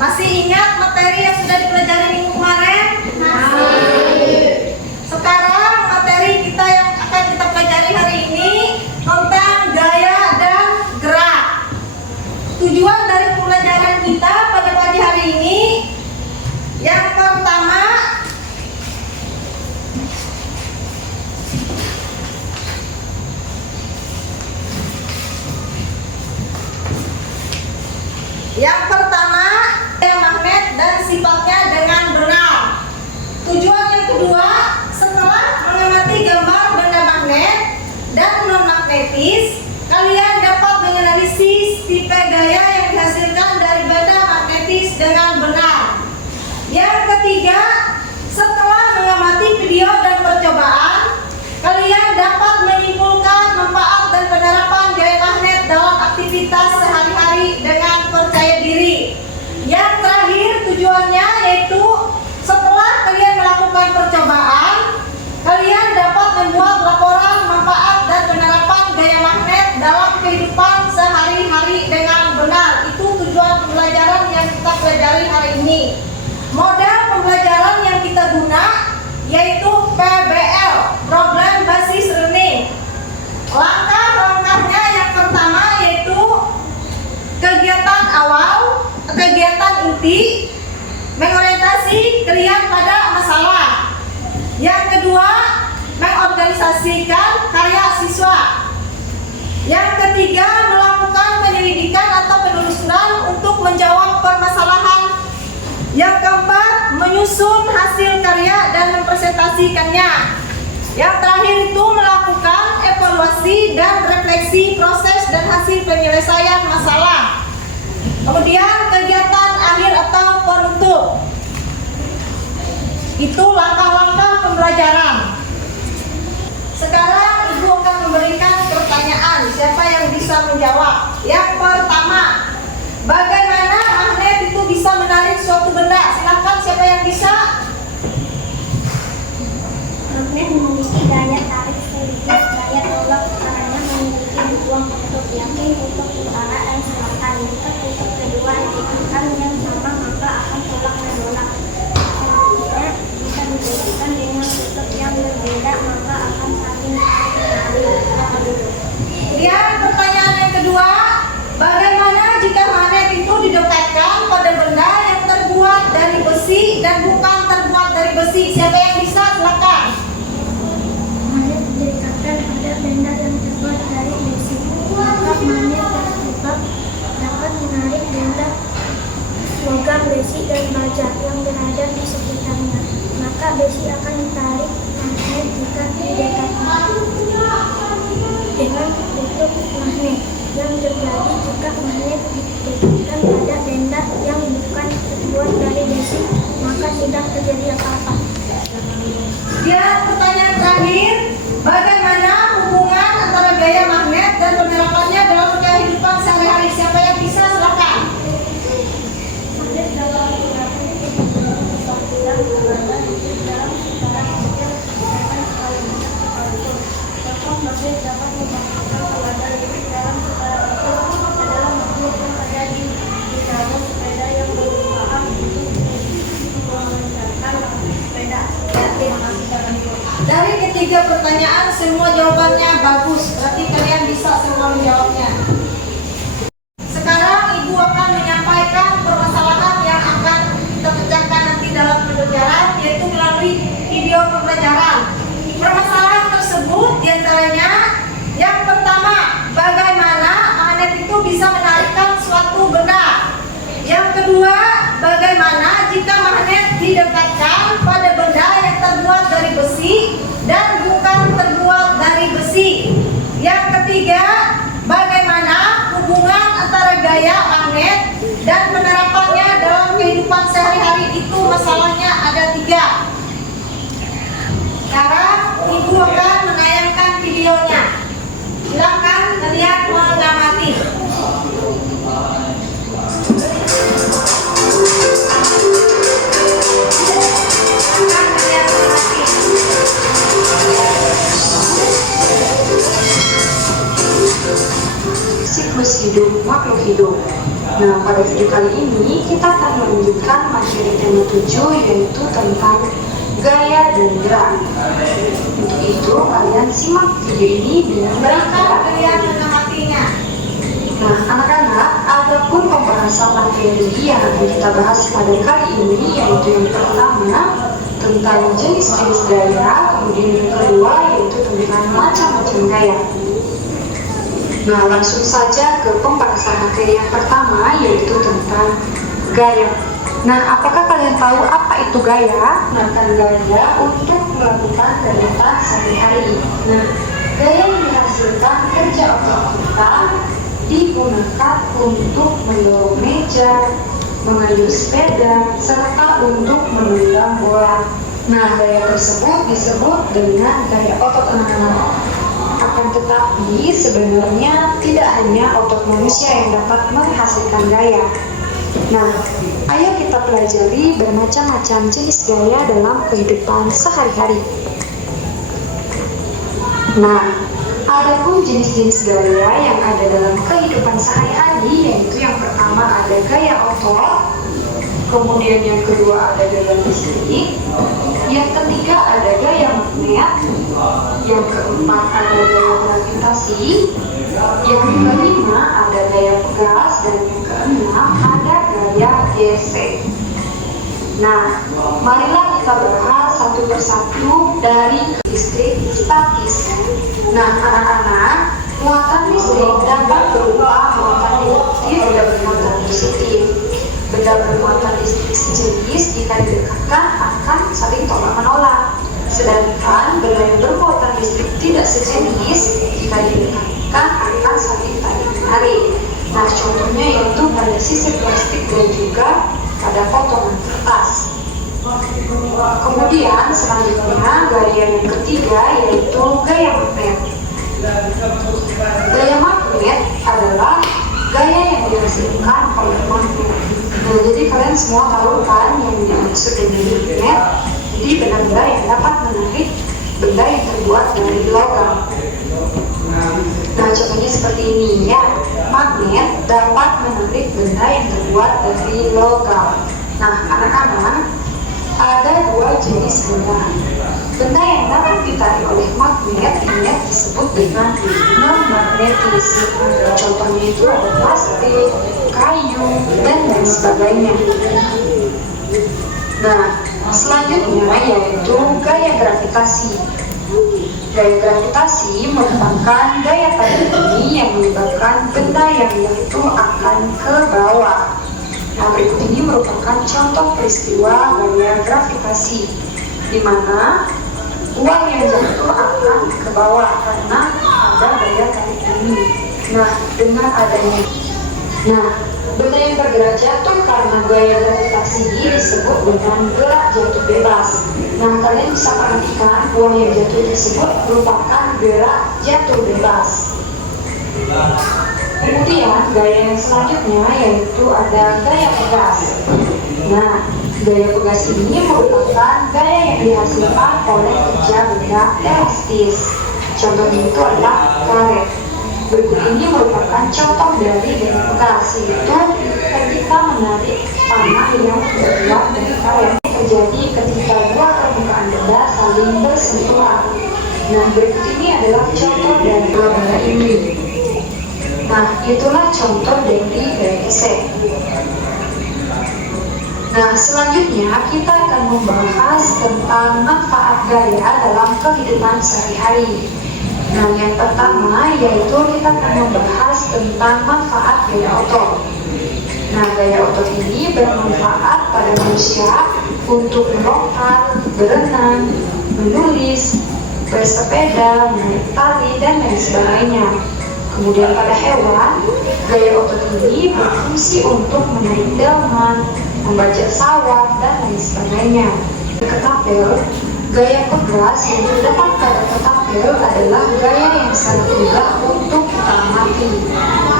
Masih ingat materi yang sudah dipelajari minggu kemarin? Masih. Sekarang materi kita yang akan kita pelajari hari ini tentang gaya dan gerak. Tujuan dari pembelajaran kita pada pagi hari ini yang pertama, magnet dan sifatnya dengan benar. Tujuan yang kedua, setelah mengamati gambar benda magnet dan non magnetis, kalian dapat menganalisis tipe gaya yang dihasilkan dari benda magnetis dengan benar. Yang ketiga, setelah mengamati video dan percobaan, kalian dapat menyimpulkan manfaat dan penerapan gaya magnet dalam aktivitas sehari-hari dengan percaya diri. Yang terakhir, tujuannya yaitu setelah kalian melakukan percobaan, kalian dapat membuat laporan manfaat dan penerapan gaya magnet dalam kehidupan sehari-hari dengan benar. Itu tujuan pembelajaran yang kita pelajari hari ini. Model pembelajaran yang kita guna yaitu PBL, Problem Basis Learning. Langkah-langkahnya yang pertama yaitu kegiatan awal, kegiatan inti, mengorientasi kalian pada masalah. Yang kedua, mengorganisasikan karya siswa. Yang ketiga, melakukan penyelidikan atau penelusuran untuk menjawab permasalahan. Yang keempat, menyusun hasil karya dan mempresentasikannya. Yang terakhir itu melakukan evaluasi dan refleksi proses dan hasil penyelesaian masalah. Kemudian kegiatan akhir atau penutup. Itu langkah-langkah pembelajaran. Sekarang Ibu akan memberikan pertanyaan. Siapa yang bisa menjawab? Yang pertama, bagaimana magnet itu bisa menarik suatu benda? Silakan, siapa yang bisa? Magnet memiliki daya tarik sekaligus daya tolak karena memiliki dua kutub, yakni kutub utara dan selatan. Jika kutub kedua ditekan yang sama, maka akan tolak menolak. Selanjutnya, jika diberikan dengan kutub yang berbeda, maka akan saling menarik. Kemudian pertanyaan yang kedua, bagaimana jika magnet itu didekatkan pada benda yang terbuat dari besi dan bukan terbuat dari besi? Siapa yang bisa? Silakan. Magnet didekatkan pada benda yang terbuat dari besi, maka magnet tersebut dapat menarik benda logam, besi, dan baja yang berada di sekitarnya. Maka besi akan ditarik magnet jika didekatkan dengan kutub magnet. Yang terjadi jika magnet didekatkan pada benda yang bukan terbuat dari besi, maka tidak terjadi apa-apa. Ya, pertanyaan terakhir, bagaimana hubungan antara gaya magnet dan penerapannya dalam kehidupan sehari-hari? Siapa yang bisa? Silakan. Magnet dapat menggunakan sesuatu yang berada di dalam sekitar hasil dengan sekali banyak sekalipun. Contoh, magnet dapat membangunkan kepada listrik dalam sekitar itu adalah magnet yang ada di dalam sepeda yang berusaha untuk melancarkan sepeda. Terima kasih. Dari ketiga pertanyaan semua jawabannya bagus, berarti kalian bisa semua menjawabnya. Sekarang Ibu akan menyampaikan permasalahan yang akan kita pecahkan nanti dalam pembelajaran, yaitu melalui video pembelajaran. Permasalahan tersebut diantaranya yang pertama, bagaimana magnet itu bisa menarikkan suatu benda. Yang kedua, bagaimana jika magnet didekatkan pada benda yang terbuat dari besi dan bukan terbuat dari besi. Yang ketiga, bagaimana Nah, pada video kali ini kita akan melanjutkan materi tema 7, yaitu tentang gaya dan gerak. Untuk itu, kalian simak video ini dengan baik ya. Kalian mengamatinya. Nah, anak-anak, adapun pembahasan materi yang akan kita bahas pada kali ini, yaitu yang pertama tentang jenis-jenis gaya, kemudian yang kedua yaitu tentang macam-macam gaya. Nah, langsung saja ke pembahasan materi yang pertama, yaitu tentang gaya. Nah, apakah kalian tahu apa itu gaya? Menggunakan gaya untuk melakukan kegiatan sehari-hari. Nah, gaya yang dihasilkan kerja otak kita digunakan untuk mendorong meja, mengayuh sepeda, serta untuk menunggang bola. Nah, gaya tersebut disebut dengan gaya otot anak-anak. Akan tetapi sebenarnya tidak hanya otot manusia yang dapat menghasilkan gaya. Nah, ayo kita pelajari bermacam-macam jenis gaya dalam kehidupan sehari-hari. Nah, adapun jenis-jenis gaya yang ada dalam kehidupan sehari-hari, yaitu yang pertama ada gaya otot, kemudian yang kedua ada gaya listrik, yang ketiga ada gaya magnet, yang keempat ada gaya gravitasi, yang kelima ada gaya pegas, dan yang keenam ada gaya gesek. Nah, marilah kita bahas satu persatu dari listrik statis. Nah, anak-anak, muatan listrik dapat berupa muatan induktif dan muatan positif. Benda bermuatan listrik sejenis jika didekatkan akan saling tolak-menolak. Sedangkan benda yang bermuatan listrik tidak sejenis jika didekatkan akan saling tarik-menarik. Nah, contohnya yaitu pada sisir plastik dan juga pada potongan kertas. Kemudian selanjutnya gaya yang ketiga yaitu gaya magnet. Gaya magnet adalah gaya yang dihasilkan oleh magnet. Nah, jadi kalian semua tahu kan yang dimaksud dengan magnet? Jadi benda-benda yang dapat menarik benda yang terbuat dari logam. Nah, contohnya seperti ini ya. Magnet dapat menarik benda yang terbuat dari logam. Nah, anak-anak, ada dua jenis benda. Benda yang dapat ditarik oleh magnet ini disebut dengan non-magnetis. Contohnya itu ada plastik, kayu, dan lain sebagainya. Nah, selanjutnya yaitu gaya gravitasi. Gaya gravitasi merupakan gaya tarik bumi yang menyebabkan benda yang jatuh akan ke bawah. Nah, berikut ini merupakan contoh peristiwa gaya gravitasi, di mana uang yang jatuh akan ke bawah karena ada gaya tarik bumi. Nah, dengan adanya benda yang bergerak jatuh karena gaya gravitasi disebut dengan gerak jatuh bebas. Nah, kalian bisa perhatikan uang yang jatuh tersebut merupakan gerak jatuh bebas. Kemudian gaya yang selanjutnya yaitu ada gaya pegas. Nah, gaya pegas ini merupakan gaya yang dihasilkan oleh kerja benda elastis. Contohnya itu adalah karet. Berikut ini merupakan contoh dari gaya pegas, yaitu ketika menarik panah yang terbuat dari karet terjadi ketika dua permukaan benda saling bersentuhan. Nah, berikut ini adalah contoh dari gaya ini. Nah, itulah contoh dari gaya gesek. Nah, selanjutnya kita akan membahas tentang manfaat gaya dalam kehidupan sehari-hari. Nah, yang pertama yaitu kita akan membahas tentang manfaat gaya otot. Nah, gaya otot ini bermanfaat pada manusia untuk melompat, berenang, menulis, bersepeda, menarik tali, dan lain sebagainya. Kemudian pada hewan, gaya otot ini berfungsi untuk menarik delman, membajak sawah, dan lain sebagainya. Ketapel, gaya pegas yang terdapat pada ketapel adalah gaya yang sangat mudah untuk kita amati.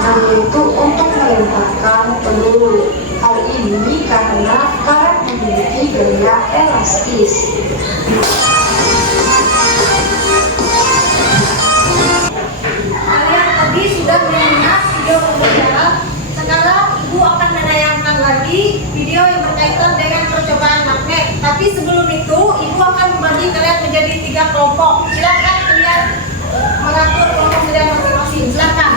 Nah, yaitu untuk melemparkan peluru. Hal ini karena karet memiliki gaya elastis. Kalian tadi sudah mengenal video pembelajaran. Sekarang Ibu akan menjadi 3 kelompok. Silakan kalian mengatur kelompok kalian masing-masing. Silakan.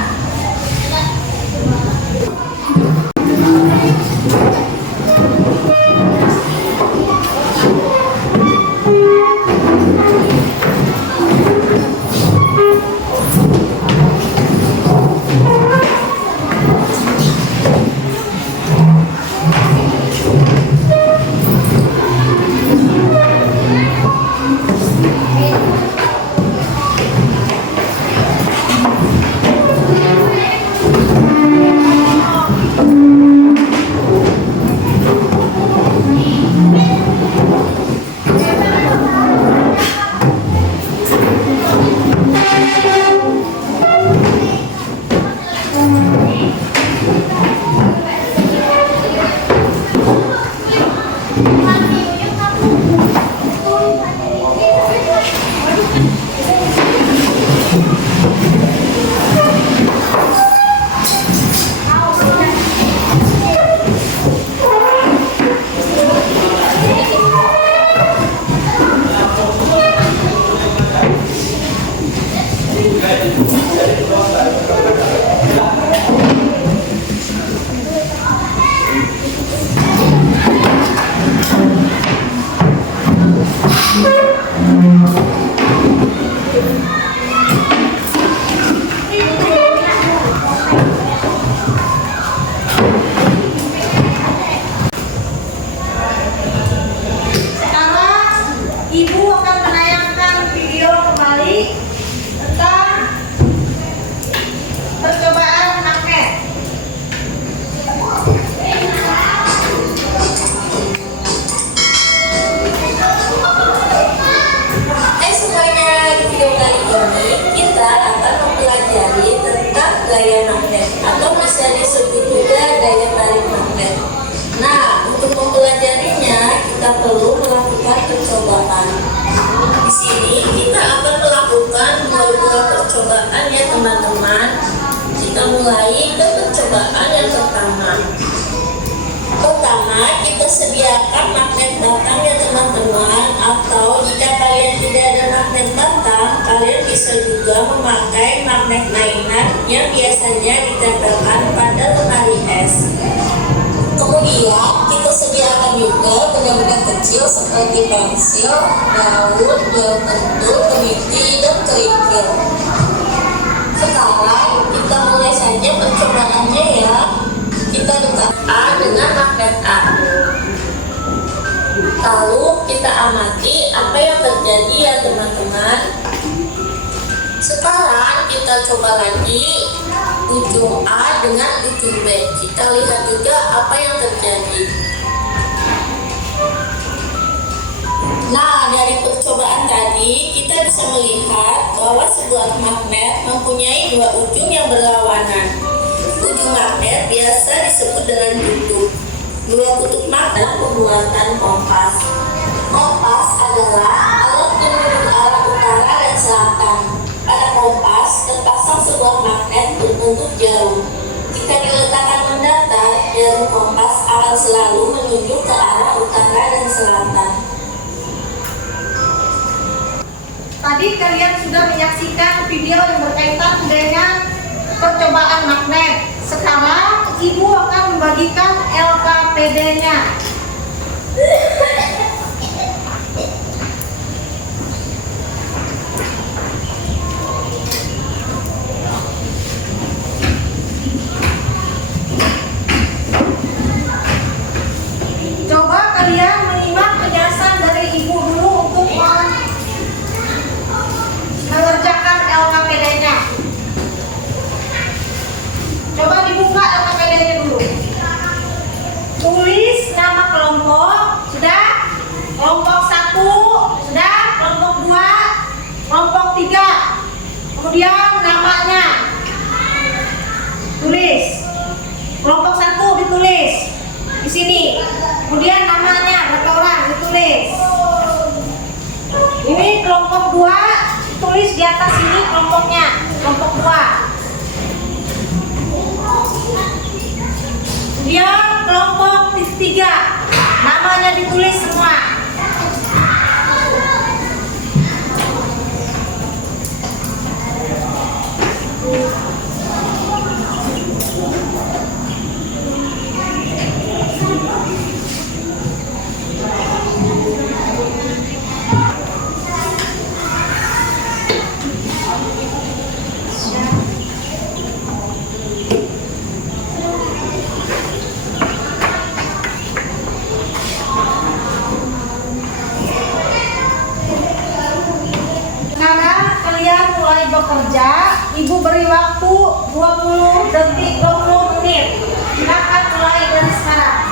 Ibu akan menayangkan video kembali tentang percobaan magnet. Hai semuanya, di video kali ini kita akan mempelajari tentang gaya magnet atau bisa disebut juga daya tarik magnet. Nah, untuk mempelajarinya kita perlu melakukan percobaan. Di sini kita akan melakukan 2 buah percobaan ya teman-teman. Kita mulai ke percobaan yang pertama. Pertama, kita sediakan magnet batang ya teman-teman, atau jika kalian tidak ada magnet batang, kalian bisa juga memakai magnet mainan yang biasanya ditempelkan pada lemari es. Kemudian kita sediakan juga benda-benda kecil seperti pensil, daun, gel pentul, kemiti, dan kerikil. Sekarang kita mulai saja percobaannya ya. Kita dekat A dengan magnet A. Lalu kita amati apa yang terjadi ya teman-teman. Sekarang kita coba lagi ujung A dengan ujung B. Kita lihat juga apa yang terjadi. Nah, dari percobaan tadi kita bisa melihat bahwa sebuah magnet mempunyai 2 ujung yang berlawanan. Ujung magnet biasa disebut dengan kutub. 2 kutub magnet pembuatan kompas. Kompas adalah alat penunjuk arah utara dan selatan. Pada kompas terpasang sebuah magnet berbentuk jarum. Jika diletakkan mendatar, jarum kompas akan selalu menunjuk ke arah utara dan selatan. Tadi kalian sudah menyaksikan video yang berkaitan dengan percobaan magnet. Sekarang Ibu akan membagikan LKPD-nya. Coba kalian menyimak penjelasan dari Ibu dulu untuk mengerjakan LKPD-nya. Coba dibuka LKPD-nya dulu. Tulis nama kelompok, sudah? Kelompok 1, sudah? Kelompok 2, kelompok 3. Kemudian namanya. Tulis. Kelompok 1 ditulis di sini. Kemudian namanya berapa orang ditulis. Ini kelompok 2, tulis di atas ini kelompoknya, kelompok 2. Kemudian kelompok 3, namanya ditulis semua. Ibu beri waktu 20 detik, 20 menit. Silakan mulai dari sekarang.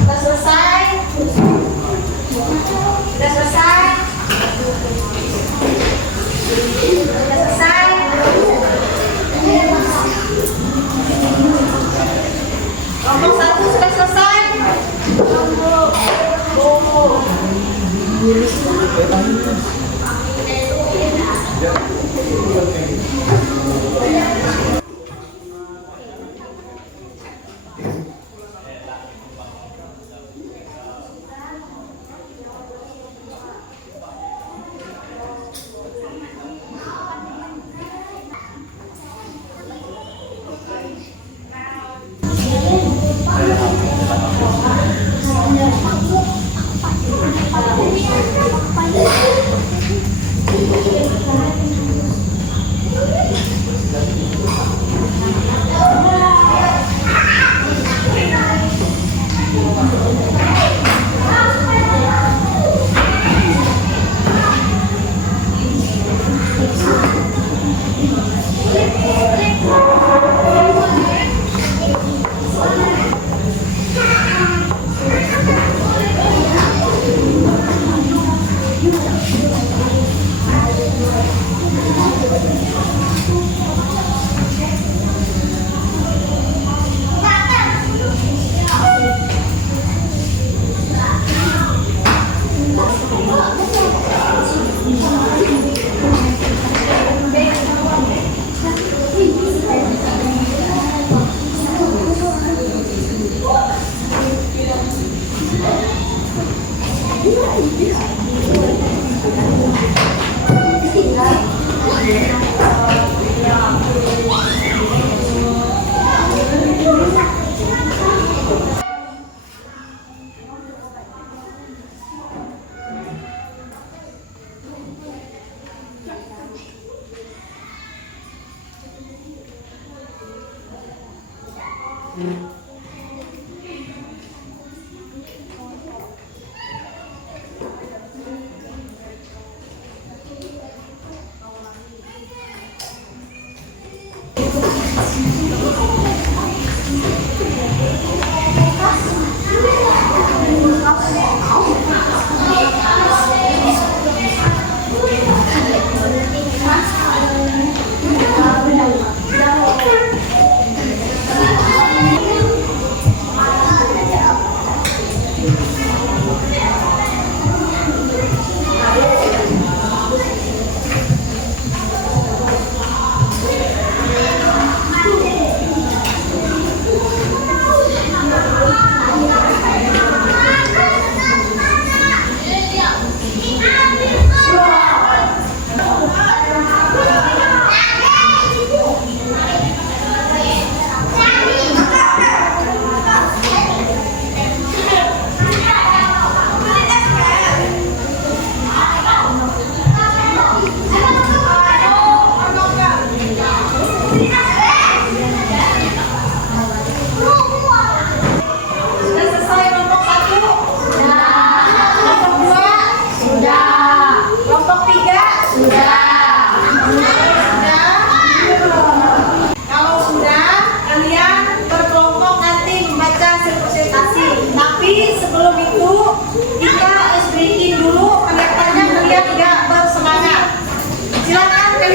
Sudah selesai? Sudah selesai? Sudah selesai? Kelompok 1 sudah selesai?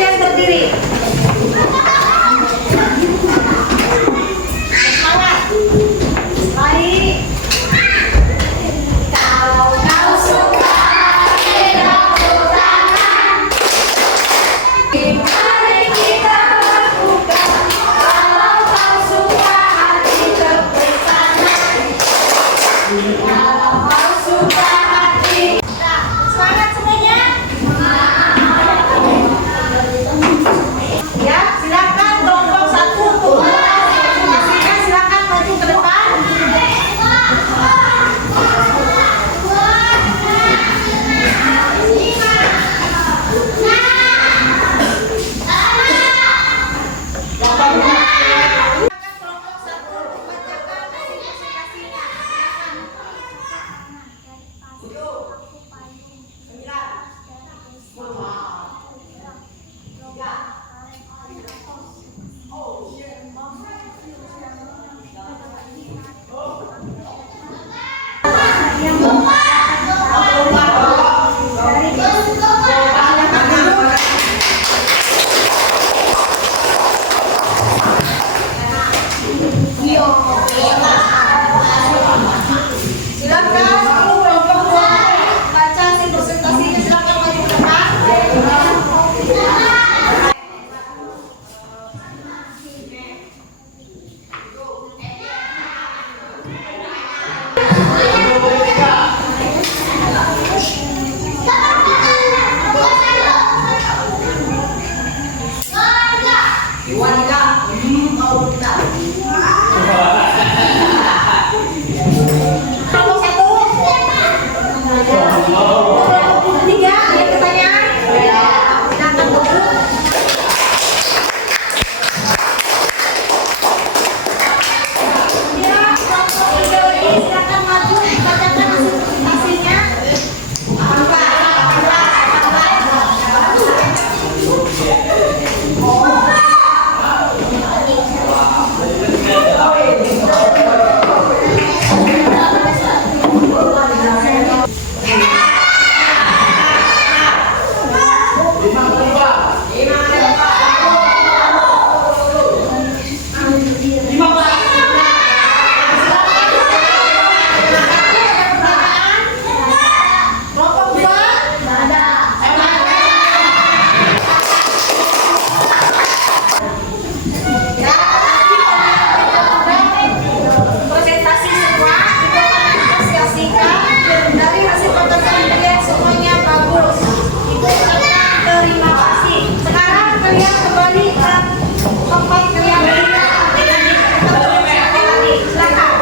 kalian berdiri. Semangat. Baik. Kalau kau suka tepuk tangan. Mari kita lakukan. Kalau kau suka hati tepuk tangan. Kalau kau suka hati. Nah, semangat semuanya. Ya, silakan kelompok 1 untuk presentasikan, silakan maju ke depan. Kelompok 1 membacakan presentasinya. Silakan kelompok 2 baca hasil presentasinya, silakan maju ke depan. Kelompok 1. Kelompok 3 ada pertanyaan? Silakan dulu. Ya, kelompok 3 ini silakan maju bacakan hasil presentasinya. Kelompok 2 presentasi semua itu akan dihasilkan dari hasil pertemuan kalian semuanya bagus. Itu karena terima kasih. Sekarang kalian kembali ke tempat kalian lagi. Silakan.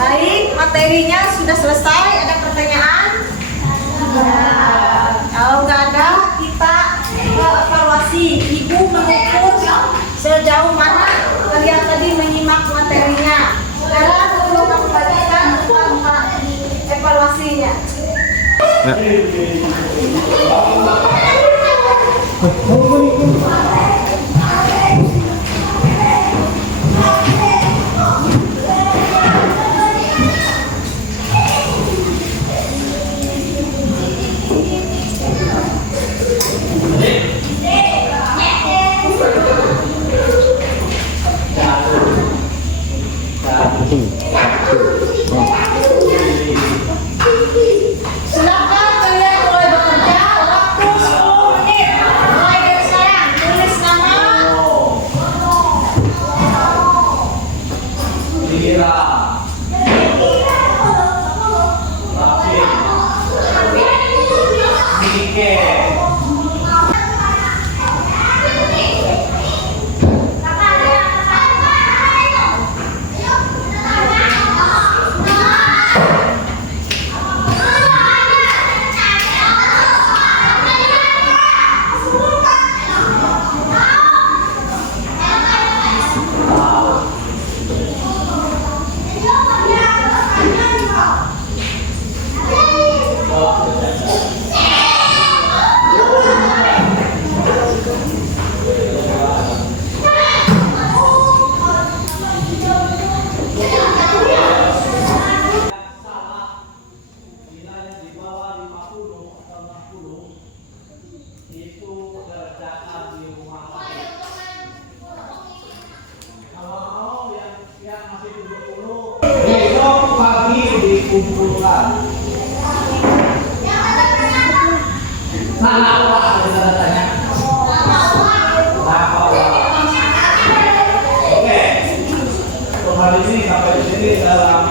Baik, materinya sudah selesai. Ada pertanyaan? Kalau nggak ada, kita ke evaluasi. Ibu mengukur sejauh mana kalian tadi menyimak materinya. Sekarang perlu kamu bagikan tentang evaluasinya. Silakan kalian mulai bekerja. Waktu 10 menit. Mulai dari sekarang. Tulis nama, Kira. Rafi. Nike. Itu kerjaan di rumah. Kalau yang masih 70 besok pagi dikumpulkan. Sana Pak, ada tanda tanya. Berapa Pak? Oke. Untuk hari ini sampai di sini dalam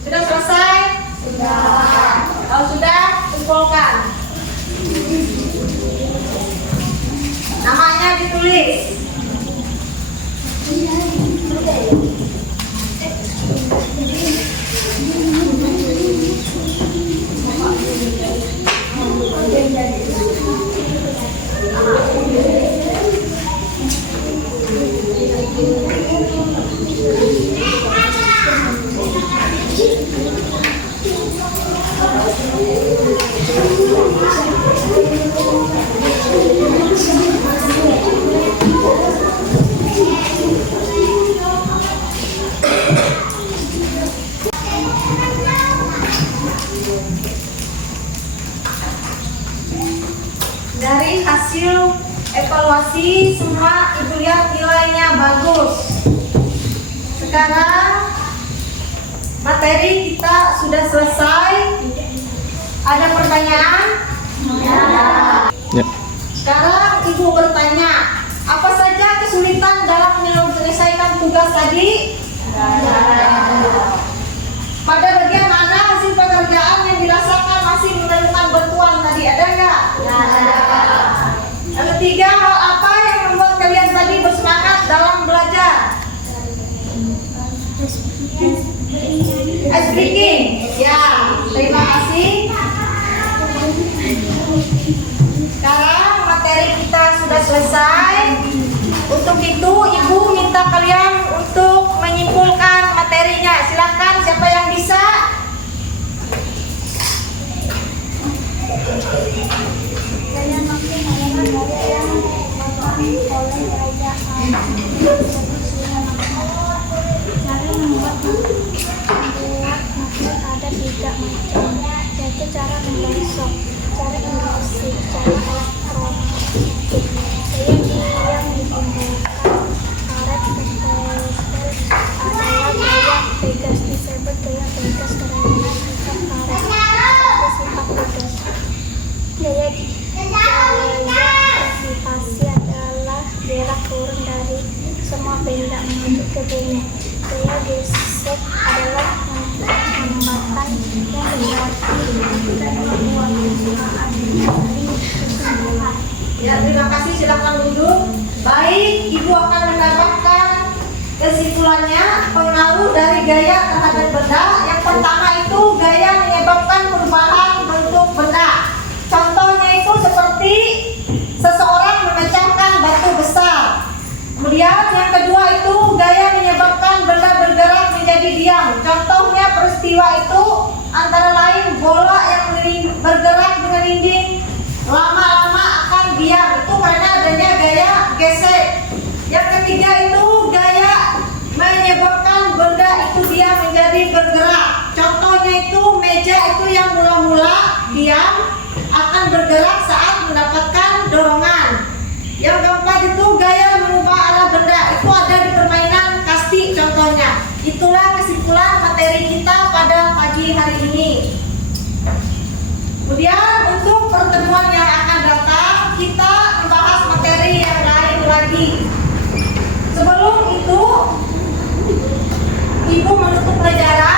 Sudah selesai? Sudah. Kalau sudah, kumpulkan. Namanya ditulis. Dari hasil evaluasi semua ibu lihat nilainya bagus. Sekarang materi kita sudah selesai. Ada pertanyaan? Ya. Sekarang ibu bertanya, apa saja kesulitan dalam menyelesaikan tugas tadi? Pada bagian mana hasil pekerjaan yang dirasakan masih memerlukan bantuan tadi? Ada nggak? Yang ketiga, hal apa yang membuat kalian tadi bersemangat dalam belajar? Ice breaking. Ya, terima kasih. Sekarang materi kita sudah selesai. Untuk itu, ibu minta kalian untuk menyimpulkan materinya. Silakan, siapa yang bisa? Saya mampu mengenai yang oleh kerajaan. Cara membuat masker ada 3 macam, yaitu cara menggosok, cara induksi, cara elektronik. Yang digunakan karet tempel adalah gaya Vegas, disebut gaya Vegas karena sifat karet atau sifat Vegas. Gaya gravitasi adalah jarak turun dari semua benda menuju ke bumi. Gaya gesek adalah hambatan yang berarti dan membuat kesamaan dari kesembuhan. tujuannya pengaruh dari gaya terhadap benda. Yang pertama itu gaya menyebabkan perubahan bentuk benda. Contohnya itu seperti seseorang memecahkan batu besar. Kemudian yang kedua itu gaya menyebabkan benda bergerak menjadi diam. Contohnya peristiwa itu antara lain bola yang bergerak mengelinding lama-lama akan diam. Itu karena adanya gaya gesek. Yang ketiga itu gaya menyebabkan benda itu diam menjadi bergerak. Contohnya itu meja itu yang mula-mula diam akan bergerak saat mendapatkan dorongan. Yang keempat itu gaya mengubah arah benda. Itu ada di permainan kasti contohnya. Itulah kesimpulan materi kita pada pagi hari ini. Kemudian untuk pertemuan yang akan datang kita membahas materi yang lain lagi. Sebelum itu Ibu menutup pelajaran.